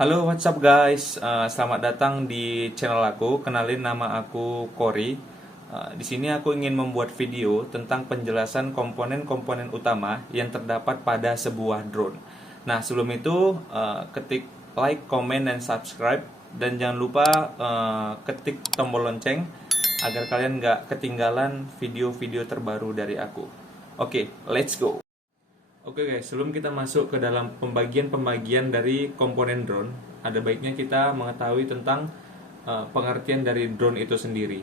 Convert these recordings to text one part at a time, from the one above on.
Halo, what's up guys? Selamat datang di channel aku. Kenalin, nama aku Cory. Di sini aku ingin membuat video tentang penjelasan komponen-komponen utama yang terdapat pada sebuah drone. Nah, sebelum itu ketik like, comment, dan subscribe, dan jangan lupa ketik tombol lonceng agar kalian nggak ketinggalan video-video terbaru dari aku. Oke, let's go. Oke guys, sebelum kita masuk ke dalam pembagian-pembagian dari komponen drone, ada baiknya kita mengetahui tentang pengertian dari drone itu sendiri.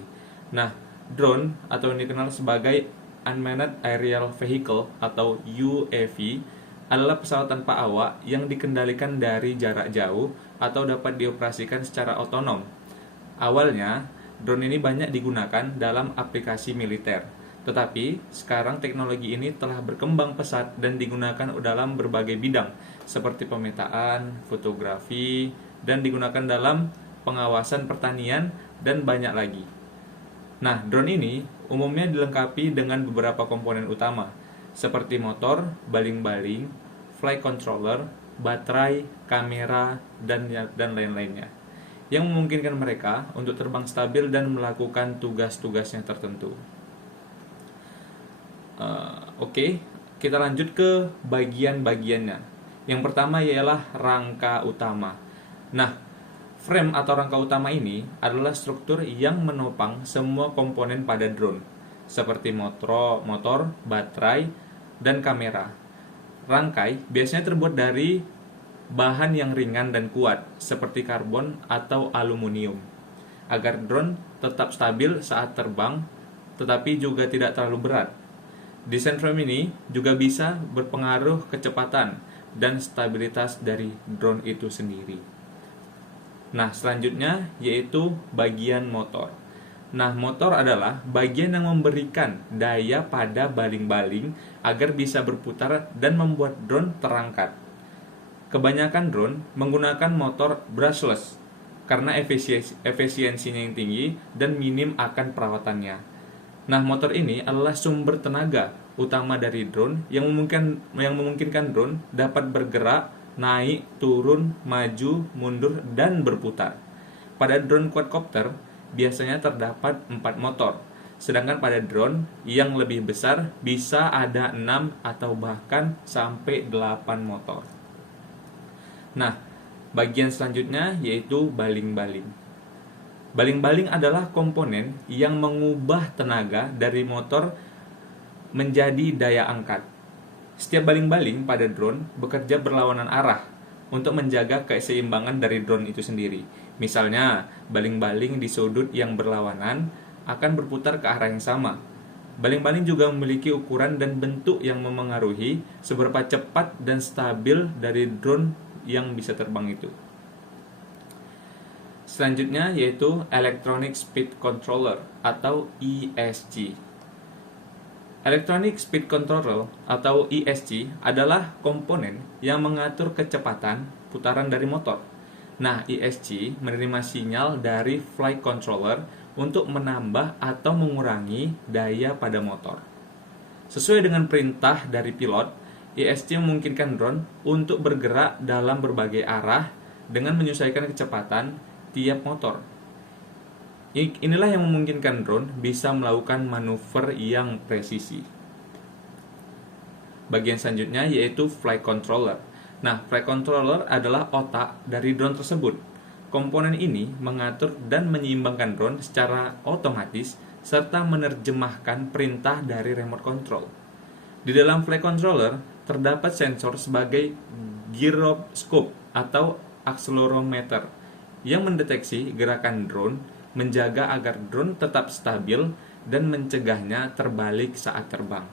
Nah, drone atau yang dikenal sebagai Unmanned Aerial Vehicle atau UAV adalah pesawat tanpa awak yang dikendalikan dari jarak jauh atau dapat dioperasikan secara otonom. Awalnya, drone ini banyak digunakan dalam aplikasi militer. Tetapi, sekarang teknologi ini telah berkembang pesat dan digunakan dalam berbagai bidang, seperti pemetaan, fotografi, dan digunakan dalam pengawasan pertanian, dan banyak lagi. Nah, drone ini umumnya dilengkapi dengan beberapa komponen utama, seperti motor, baling-baling, flight controller, baterai, kamera, dan lain-lainnya, yang memungkinkan mereka untuk terbang stabil dan melakukan tugas-tugasnya tertentu. Oke, kita lanjut ke bagian-bagiannya. Yang pertama ialah rangka utama. Nah, frame atau rangka utama ini adalah struktur yang menopang semua komponen pada drone, seperti motor, baterai, dan kamera. Rangkai biasanya terbuat dari bahan yang ringan dan kuat, seperti karbon atau aluminium, agar drone tetap stabil saat terbang, tetapi juga tidak terlalu berat. Desain frame ini juga bisa berpengaruh kecepatan dan stabilitas dari drone itu sendiri. Nah, selanjutnya yaitu bagian motor. Nah, motor adalah bagian yang memberikan daya pada baling-baling agar bisa berputar dan membuat drone terangkat. Kebanyakan drone menggunakan motor brushless karena efisiensinya yang tinggi dan minim akan perawatannya. Nah, motor ini adalah sumber tenaga utama dari drone yang memungkinkan drone dapat bergerak, naik, turun, maju, mundur, dan berputar. Pada drone quadcopter biasanya terdapat 4 motor, sedangkan pada drone yang lebih besar bisa ada 6 atau bahkan sampai 8 motor. Nah, bagian selanjutnya yaitu baling-baling. Baling-baling adalah komponen yang mengubah tenaga dari motor menjadi daya angkat. Setiap baling-baling pada drone bekerja berlawanan arah untuk menjaga keseimbangan dari drone itu sendiri. Misalnya, baling-baling di sudut yang berlawanan akan berputar ke arah yang sama. Baling-baling juga memiliki ukuran dan bentuk yang memengaruhi seberapa cepat dan stabil dari drone yang bisa terbang itu. Selanjutnya yaitu Electronic Speed Controller atau ESC. Electronic Speed Controller atau ESC adalah komponen yang mengatur kecepatan putaran dari motor. Nah, ESC menerima sinyal dari flight controller untuk menambah atau mengurangi daya pada motor. Sesuai dengan perintah dari pilot, ESC memungkinkan drone untuk bergerak dalam berbagai arah dengan menyesuaikan kecepatan tiap motor. Inilah yang memungkinkan drone bisa melakukan manuver yang presisi. Bagian selanjutnya yaitu flight controller. Nah, flight controller adalah otak dari drone tersebut. Komponen ini mengatur dan menyeimbangkan drone secara otomatis serta menerjemahkan perintah dari remote control. Di dalam flight controller terdapat sensor sebagai gyroscope atau accelerometer yang mendeteksi gerakan drone, menjaga agar drone tetap stabil dan mencegahnya terbalik saat terbang.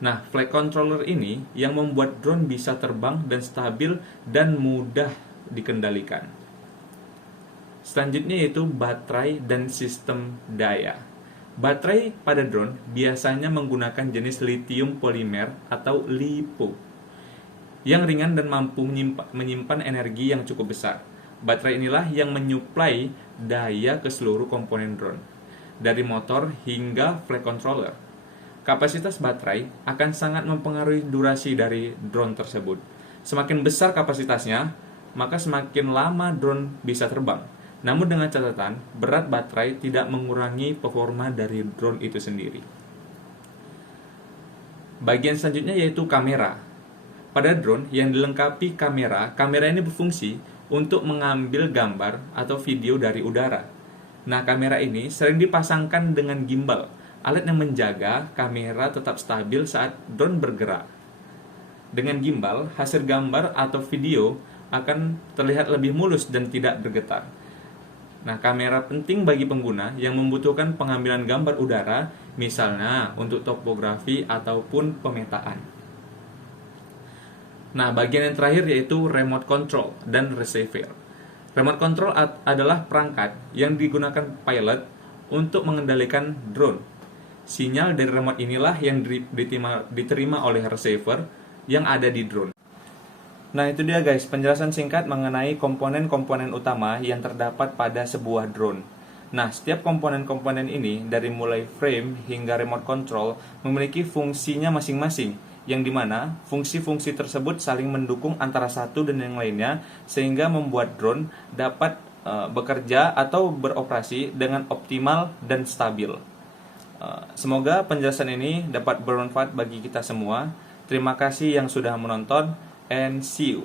Nah, flight controller ini yang membuat drone bisa terbang dan stabil dan mudah dikendalikan. Selanjutnya yaitu baterai dan sistem daya. Baterai pada drone biasanya menggunakan jenis lithium polimer atau LiPo yang ringan dan mampu menyimpan energi yang cukup besar. Baterai inilah yang menyuplai daya ke seluruh komponen drone, dari motor hingga flight controller. Kapasitas baterai akan sangat mempengaruhi durasi dari drone tersebut. Semakin besar kapasitasnya, maka semakin lama drone bisa terbang. Namun dengan catatan, berat baterai tidak mengurangi performa dari drone itu sendiri. Bagian selanjutnya yaitu kamera. Pada drone yang dilengkapi kamera, kamera ini berfungsi untuk mengambil gambar atau video dari udara. Nah, kamera ini sering dipasangkan dengan gimbal, alat yang menjaga kamera tetap stabil saat drone bergerak. Dengan gimbal, hasil gambar atau video akan terlihat lebih mulus dan tidak bergetar. Nah, kamera penting bagi pengguna yang membutuhkan pengambilan gambar udara, misalnya untuk topografi ataupun pemetaan. Nah, bagian yang terakhir yaitu remote control dan receiver. Remote control adalah perangkat yang digunakan pilot untuk mengendalikan drone. Sinyal dari remote inilah yang diterima oleh receiver yang ada di drone. Nah, itu dia guys, penjelasan singkat mengenai komponen-komponen utama yang terdapat pada sebuah drone. Nah, setiap komponen-komponen ini, dari mulai frame hingga remote control, memiliki fungsinya masing-masing, yang dimana fungsi-fungsi tersebut saling mendukung antara satu dan yang lainnya, sehingga membuat drone dapat bekerja atau beroperasi dengan optimal dan stabil. Semoga penjelasan ini dapat bermanfaat bagi kita semua. Terima kasih yang sudah menonton, and see you.